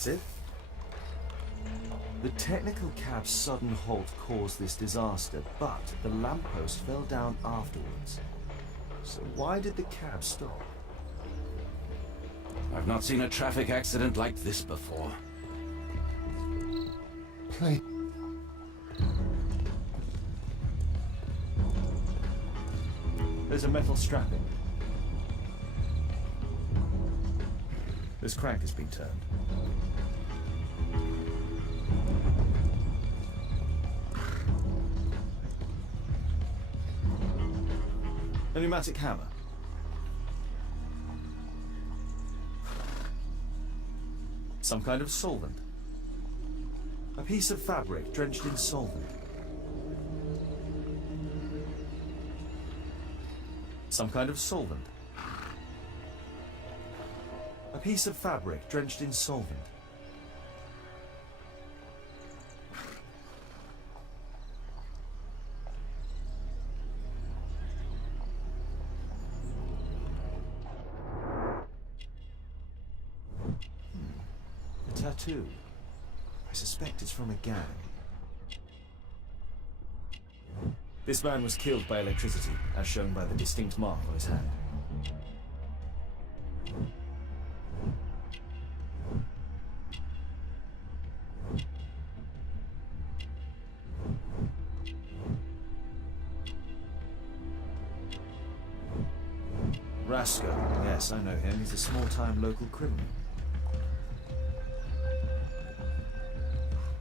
That's it? The technical cab's sudden halt caused this disaster, but the lamppost fell down afterwards. So why did the cab stop? I've not seen a traffic accident like this before. Play. There's a metal strapping. This crank has been turned. A pneumatic hammer. Some kind of solvent. A piece of fabric drenched in solvent. Some kind of solvent. A piece of fabric drenched in solvent. A tattoo. I suspect it's from a gang. This man was killed by electricity, as shown by the distinct mark on his hand. Rasco. Yes, I know him. He's a small-time local criminal.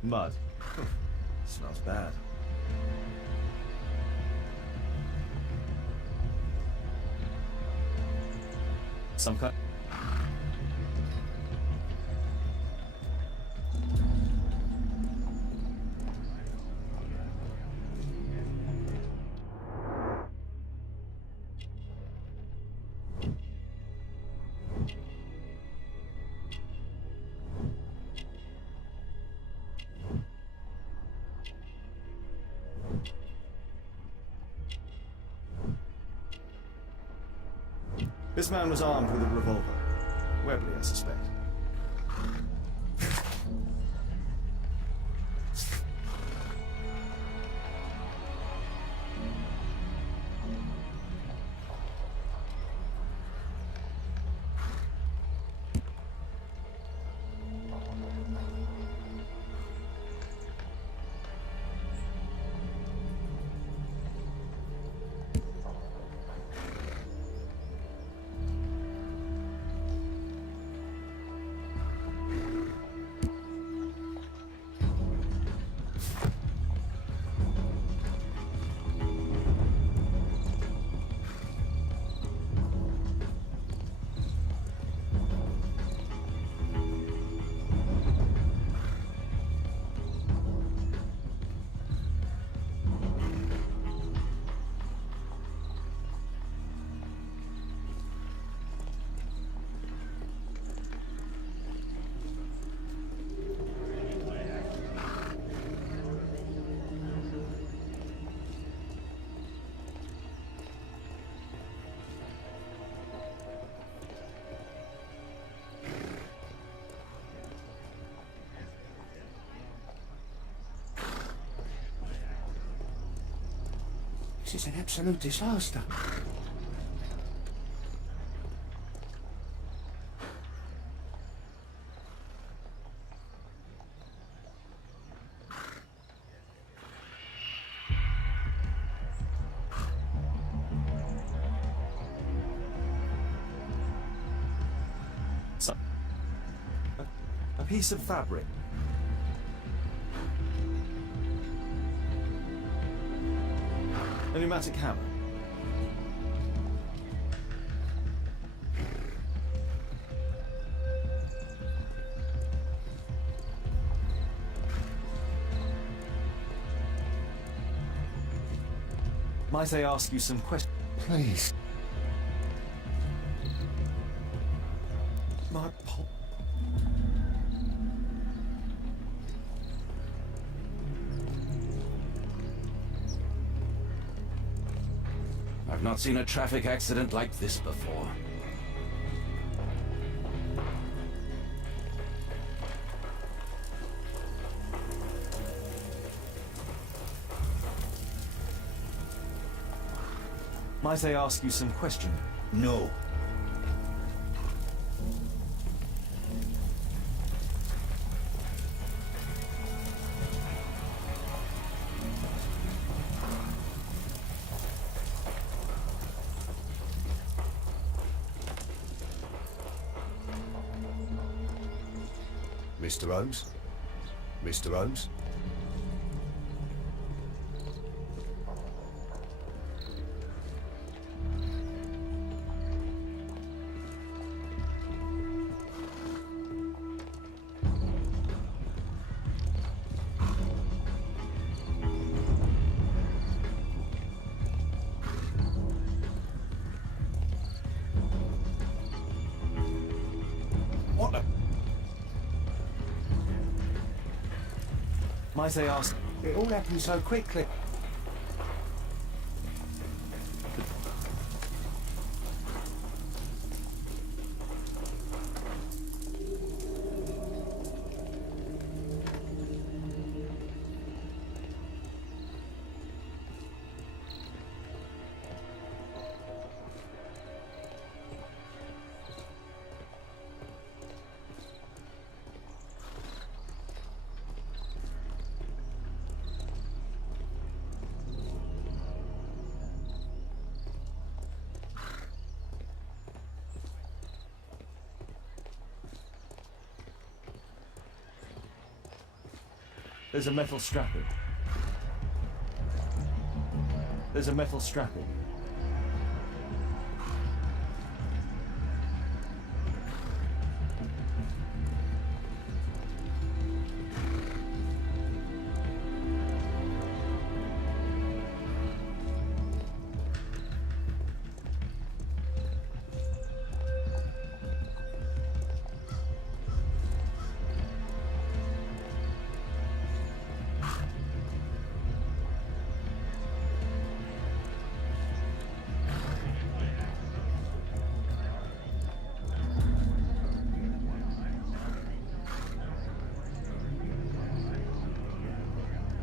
Mud. Smells bad. Some kind. This man was armed with a revolver. Webley, I suspect. This is an absolute disaster. A piece of fabric. A pneumatic hammer. Might I ask you some questions? Please. My pop. I've not seen a traffic accident like this before. Might I ask you some questions? No. Mr. Holmes? Mr. Holmes? What the... Might I ask? It all happened so quickly. There's a metal strapping. There's a metal strapping.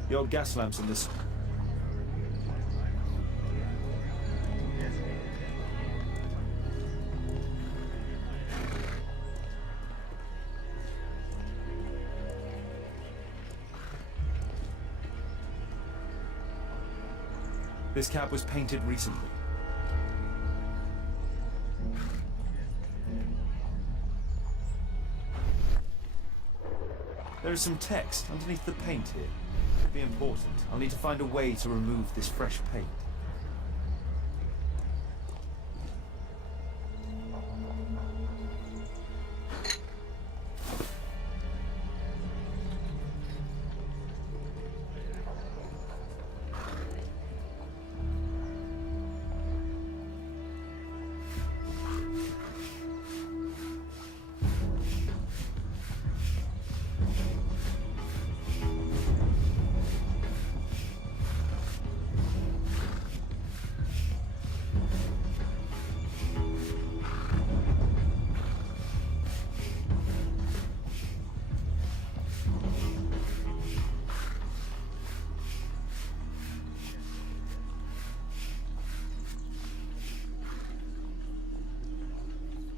The old gas lamps in this. This cab was painted recently. There is some text underneath the paint here. Could be important. I'll need to find a way to remove this fresh paint.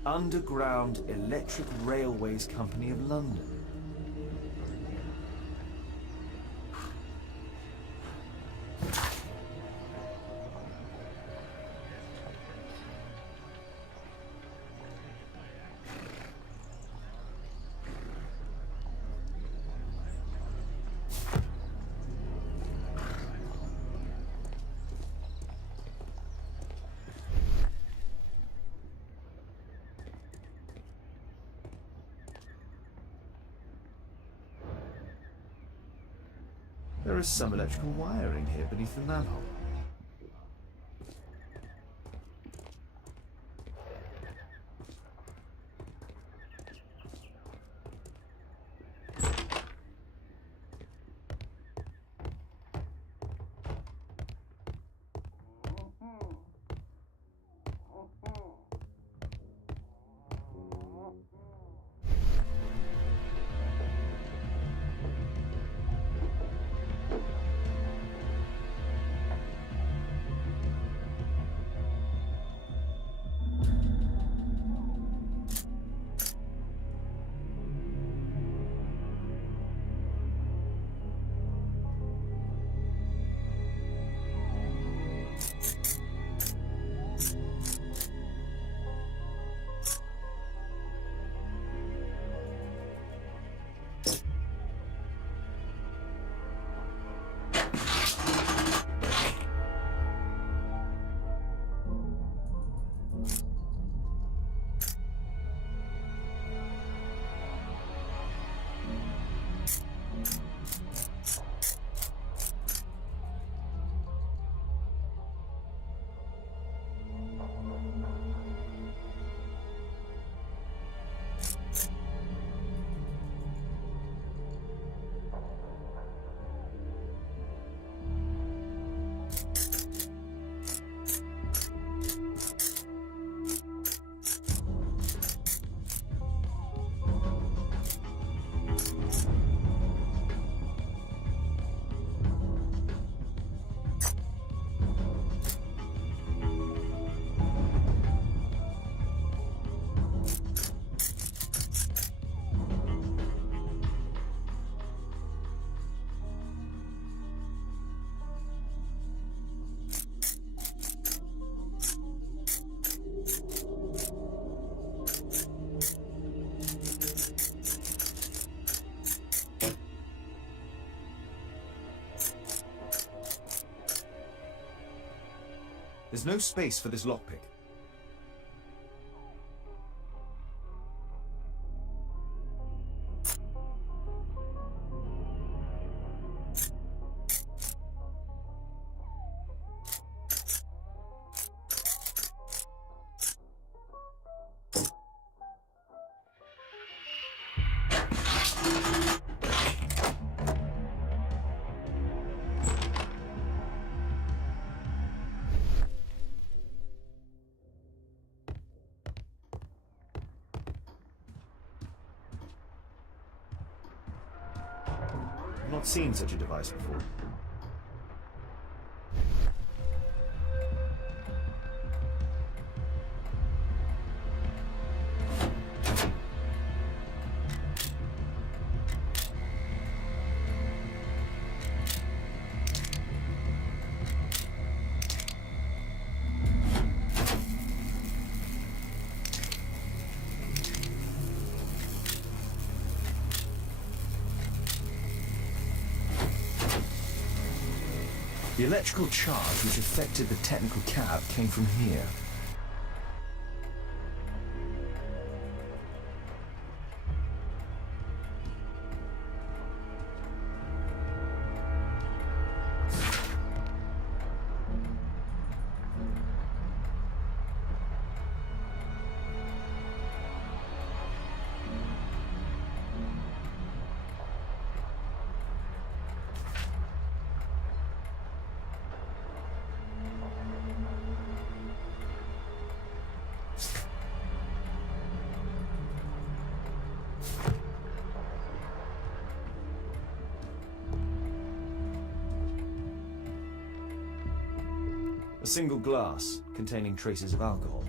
Underground Electric Railways Company of London. There is some electrical wiring here beneath the manhole. There's no space for this lockpick. I've not seen such a device before. The electrical charge which affected the technical cab came from here. A single glass containing traces of alcohol.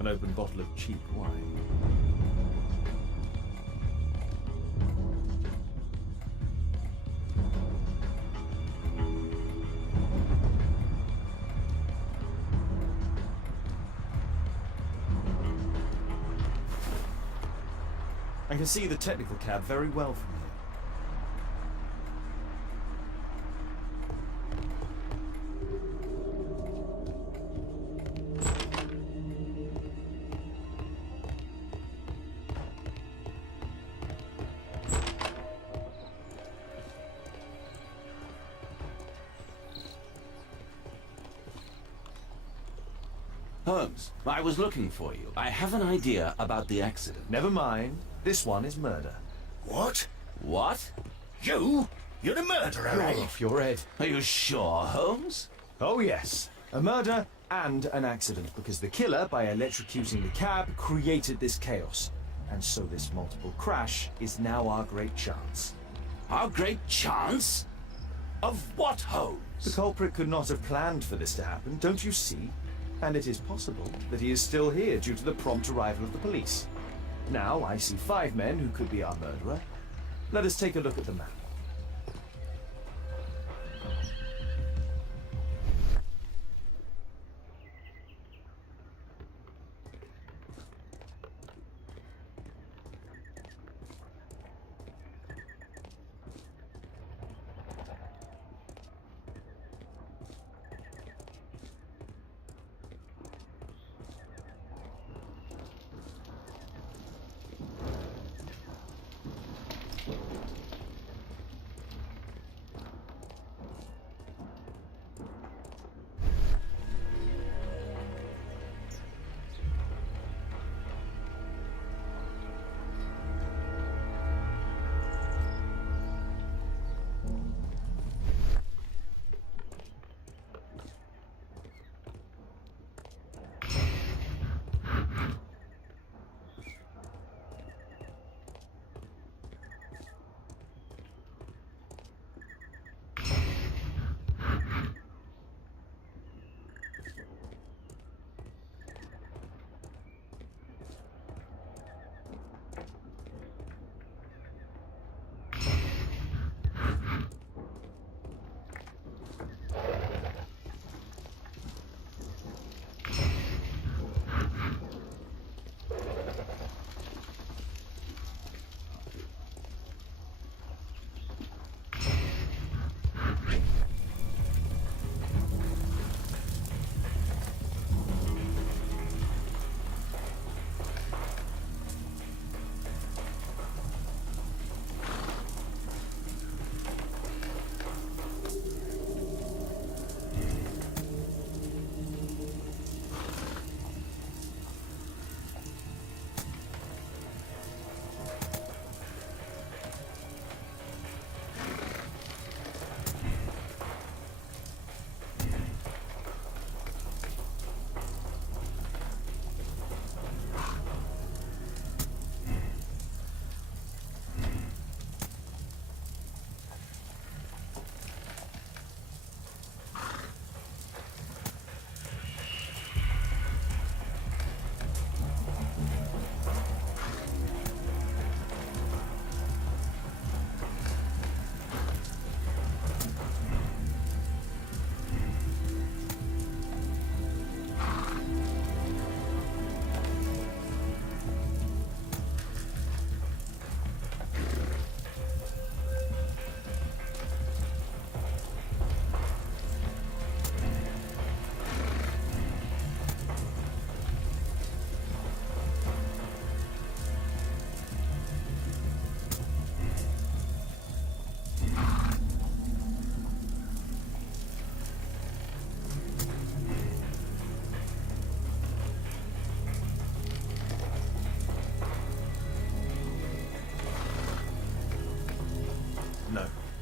An open bottle of cheap wine. I can see the technical cab very well from here. Holmes, I was looking for you. I have an idea about the accident. Never mind. This one is murder. What? What? You? You're the murderer, You're eh? off your head. Are you sure, Holmes? Oh yes, a murder and an accident, because the killer, by electrocuting the cab, created this chaos. And so this multiple crash is now our great chance. Our great chance? Of what, Holmes? The culprit could not have planned for this to happen, don't you see? And it is possible that he is still here due to the prompt arrival of the police. Now I see 5 men who could be our murderer. Let us take a look at the map.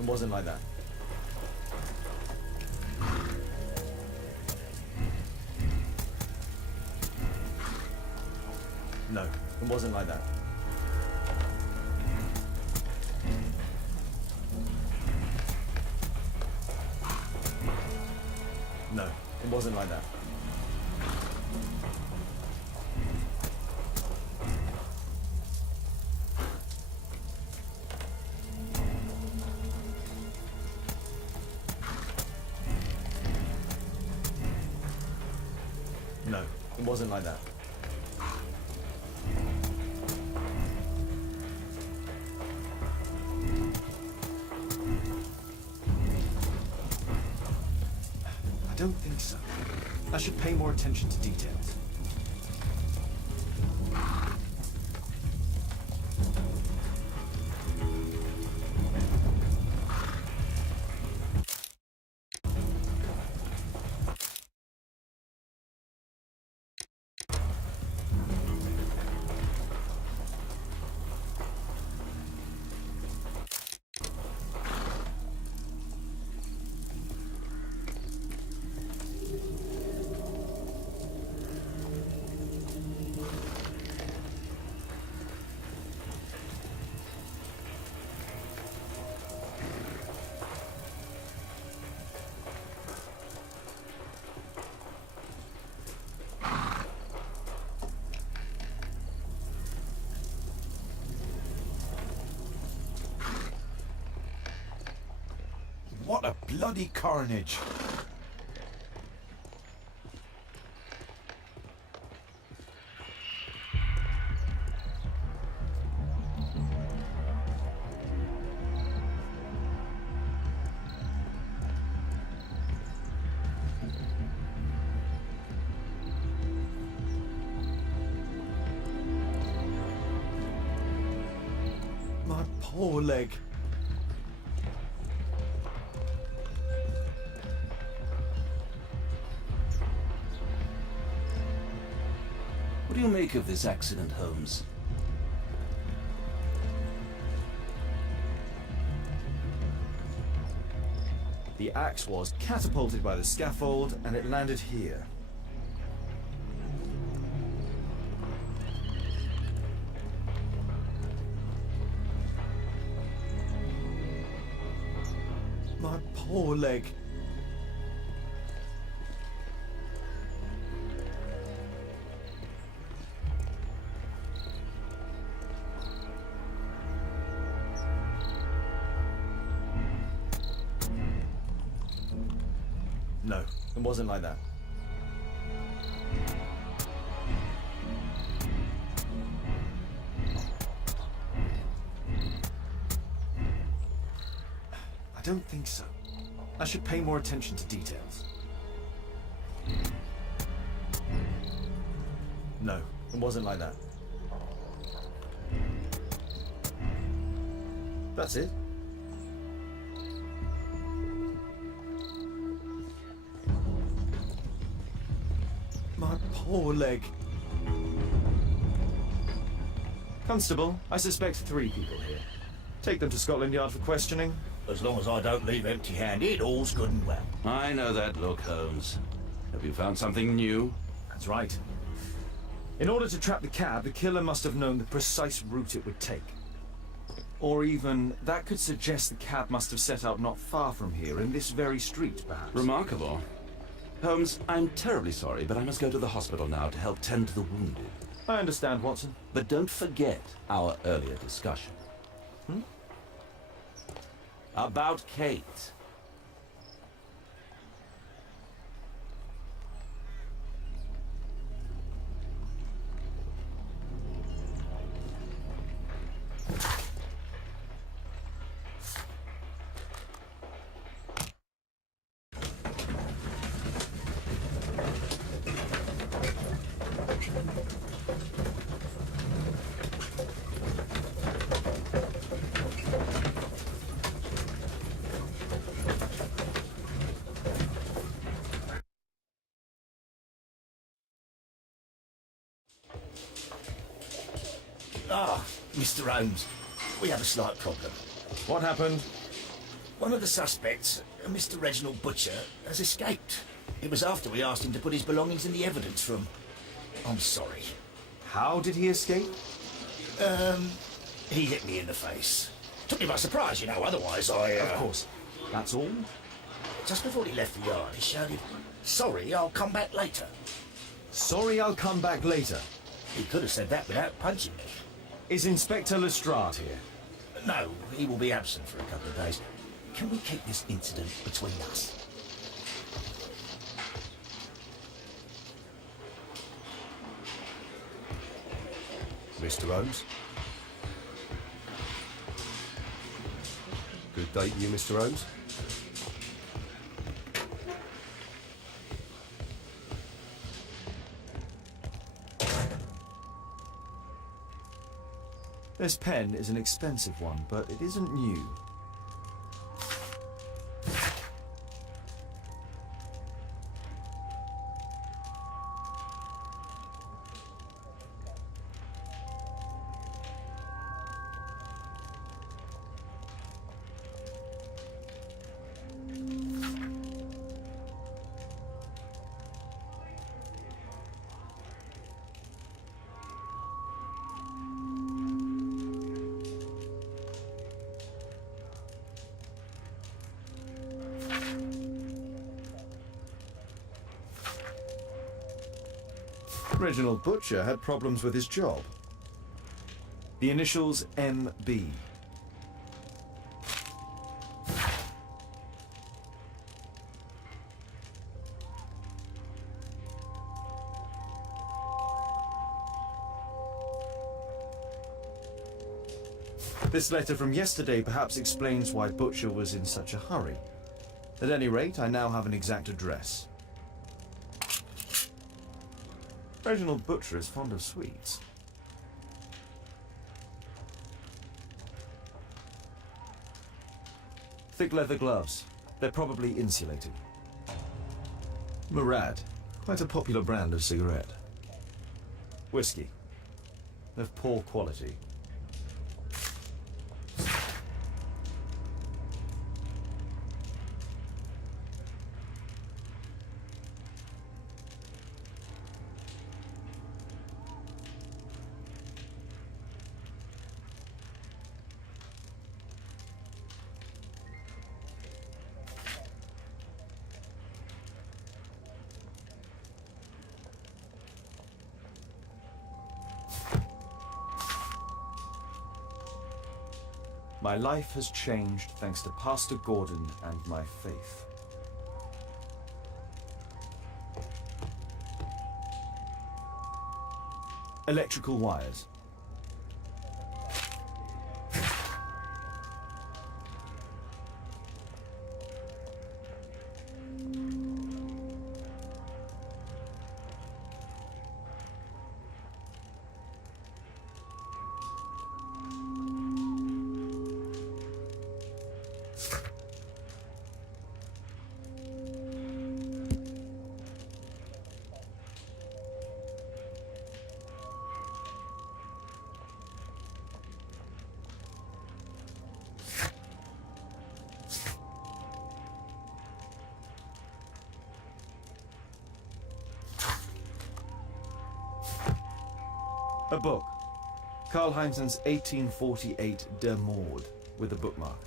it wasn't like that. No, it wasn't like that. No, it wasn't like that. No, it wasn't like that. I don't think so. I should pay more attention to details. What a bloody carnage! My poor leg. What do you make of this accident, Holmes? The axe was catapulted by the scaffold and it landed here. My poor leg. No, it wasn't like that. I don't think so. I should pay more attention to details. No, it wasn't like that. That's it. My poor leg. Constable, I suspect 3 people here. Take them to Scotland Yard for questioning. As long as I don't leave empty-handed, all's good and well. I know that look, Holmes. Have you found something new? That's right. In order to trap the cab, the killer must have known the precise route it would take. Or even, that could suggest the cab must have set out not far from here, in this very street, perhaps. Remarkable. Holmes, I'm terribly sorry, but I must go to the hospital now to help tend to the wounded. I understand, Watson. But don't forget our earlier discussion. About Kate. Ah, Mr. Holmes, we have a slight problem. What happened? One of the suspects, Mr. Reginald Butcher, has escaped. It was after we asked him to put his belongings in the evidence room. I'm sorry. How did he escape? He hit me in the face. Took me by surprise, you know, otherwise I... Of course. That's all? Just before he left the yard, he shouted, "Sorry, I'll come back later." Sorry, I'll come back later. He could have said that without punching me. Is Inspector Lestrade here? No, he will be absent for a couple of days. Can we keep this incident between us? Mr. Holmes? Good day to you, Mr. Holmes. This pen is an expensive one, but it isn't new. Reginald Butcher had problems with his job. The initials MB. This letter from yesterday perhaps explains why Butcher was in such a hurry. At any rate, I now have an exact address. Reginald Butcher is fond of sweets. Thick leather gloves. They're probably insulated. Murad. Quite a popular brand of cigarette. Whiskey. Of poor quality. My life has changed thanks to Pastor Gordon and my faith. Electrical wires. A book. Karl Heinzen's 1848 Der Mord, with a bookmark.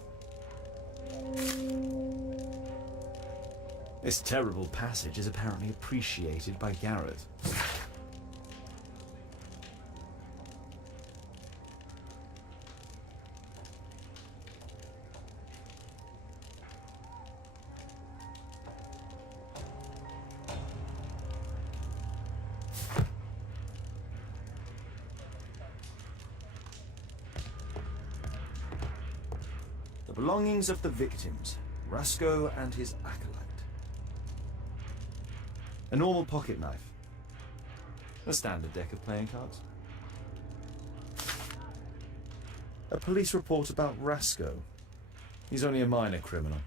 This terrible passage is apparently appreciated by Garrett. The belongings of the victims, Rasco and his acolyte. A normal pocket knife. A standard deck of playing cards. A police report about Rasco. He's only a minor criminal.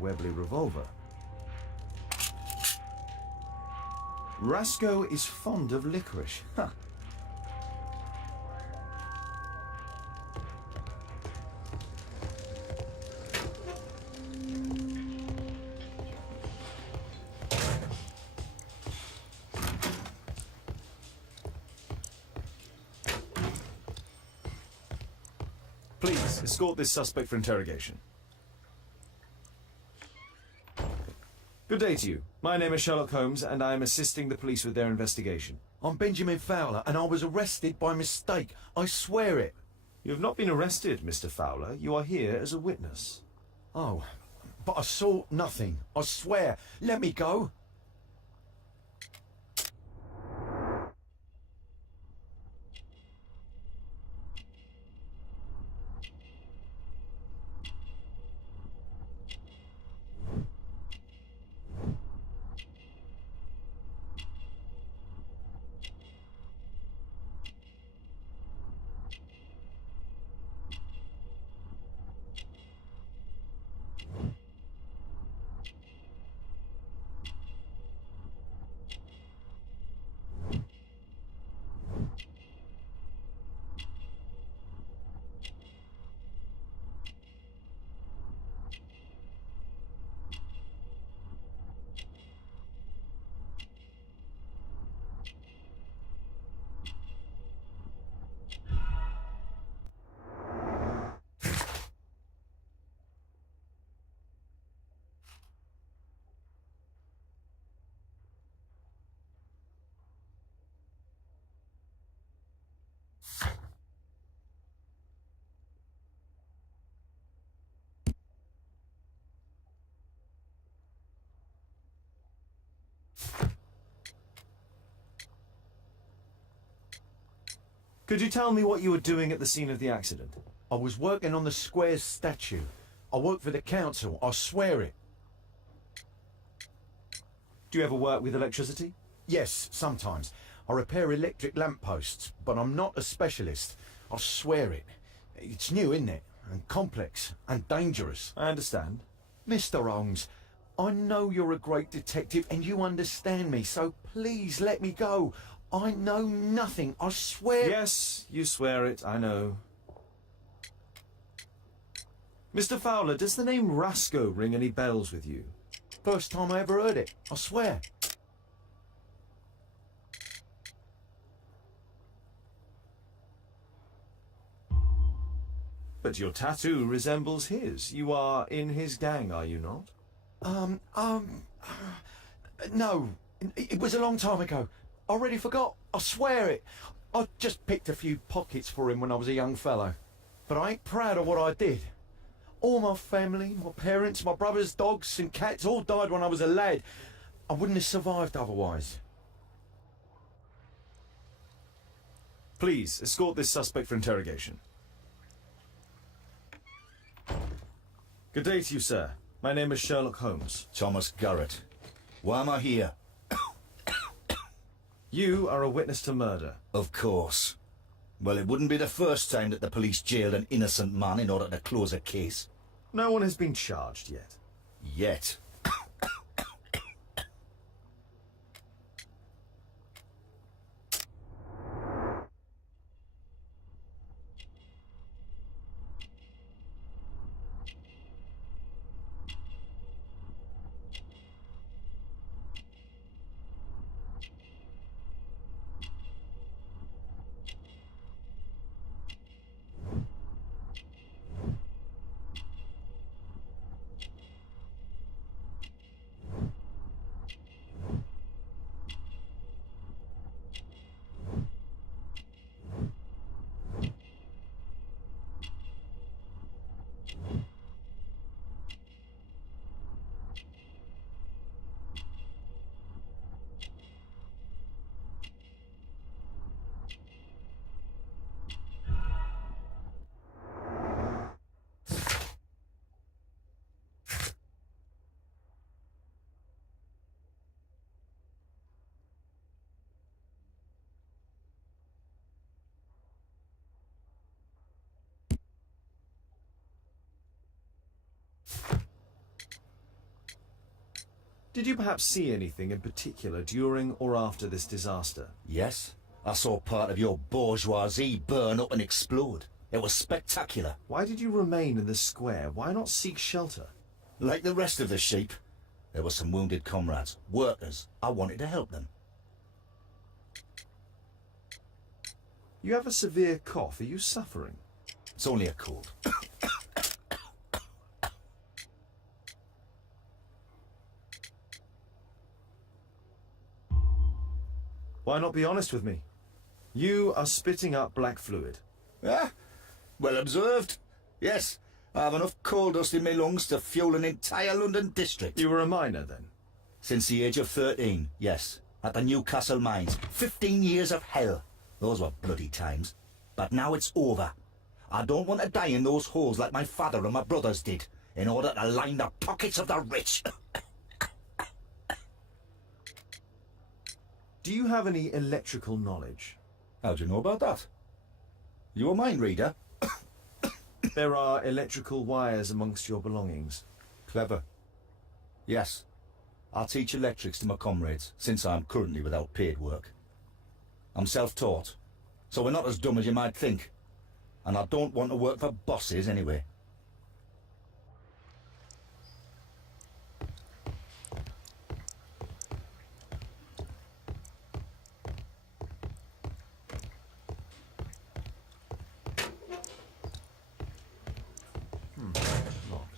Webley revolver. Rasco is fond of licorice. Huh. Please, escort this suspect for interrogation. Good day to you. My name is Sherlock Holmes, and I am assisting the police with their investigation. I'm Benjamin Fowler, and I was arrested by mistake. I swear it. You have not been arrested, Mr. Fowler. You are here as a witness. Oh, but I saw nothing. I swear. Let me go. Could you tell me what you were doing at the scene of the accident? I was working on the square's statue. I work for the council. I swear it. Do you ever work with electricity? Yes, sometimes. I repair electric lampposts, but I'm not a specialist. I swear it. It's new, isn't it? And complex and dangerous. I understand. Mr. Holmes, I know you're a great detective and you understand me, so please let me go. I know nothing, I swear. Yes, you swear it, I know. Mr. Fowler, does the name Rasco ring any bells with you? First time I ever heard it, I swear. But your tattoo resembles his. You are in his gang, are you not? No. It was a long time ago. I already forgot. I swear it. I just picked a few pockets for him when I was a young fellow. But I ain't proud of what I did. All my family, my parents, my brothers, dogs and cats all died when I was a lad. I wouldn't have survived otherwise. Please, escort this suspect for interrogation. Good day to you, sir. My name is Sherlock Holmes. Thomas Garrett. Why am I here? You are a witness to murder. Of course. Well, it wouldn't be the first time that the police jailed an innocent man in order to close a case. No one has been charged yet. Yet. Did you perhaps see anything in particular during or after this disaster? Yes, I saw part of your bourgeoisie burn up and explode. It was spectacular. Why did you remain in the square? Why not seek shelter? Like the rest of the sheep, there were some wounded comrades, workers. I wanted to help them. You have a severe cough. Are you suffering? It's only a cold. Why not be honest with me? You are spitting up black fluid. Ah, well observed. Yes, I have enough coal dust in my lungs to fuel an entire London district. You were a miner then? Since the age of 13, yes. At the Newcastle mines. 15 years of hell. Those were bloody times. But now it's over. I don't want to die in those holes like my father and my brothers did, in order to line the pockets of the rich. Do you have any electrical knowledge? How do you know about that? You a mind reader? There are electrical wires amongst your belongings. Clever. Yes. I teach electrics to my comrades, since I'm currently without paid work. I'm self-taught, so we're not as dumb as you might think. And I don't want to work for bosses anyway. Locked.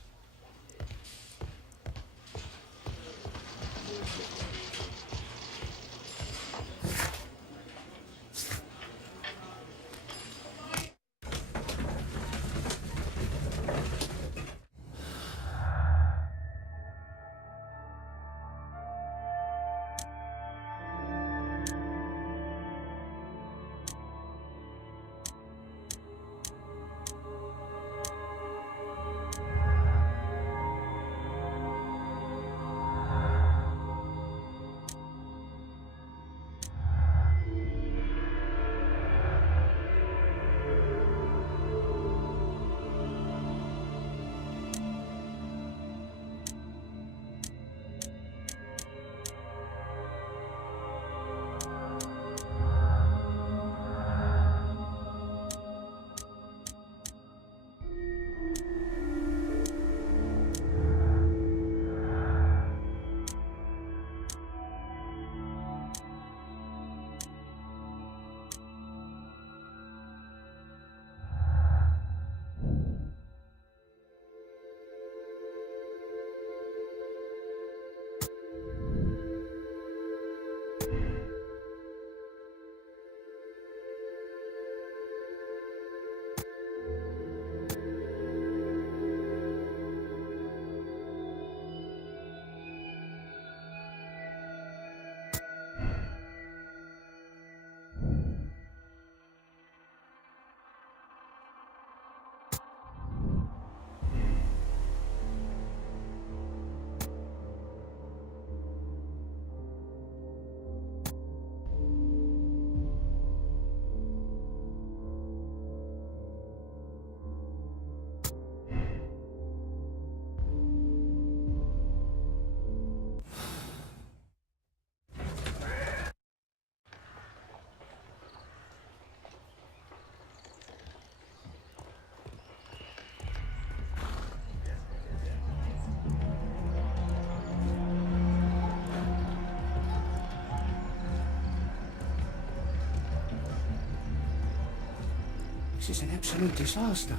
This is an absolute disaster.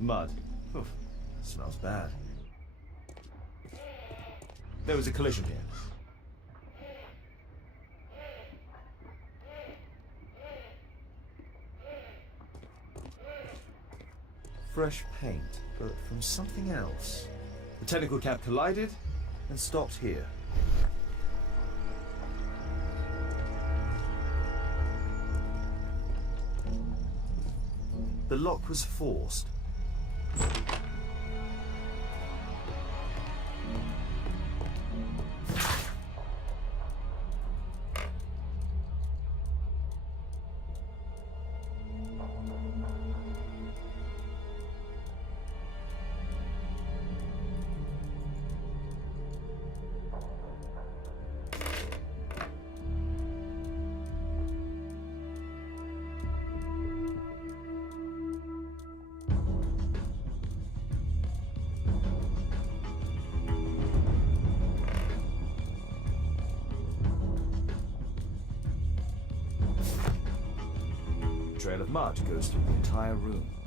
Mud. Oof, smells bad. There was a collision here. Fresh paint, but from something else. The technical cab collided and stopped here. lock was forced. Trail of mud goes through the entire room.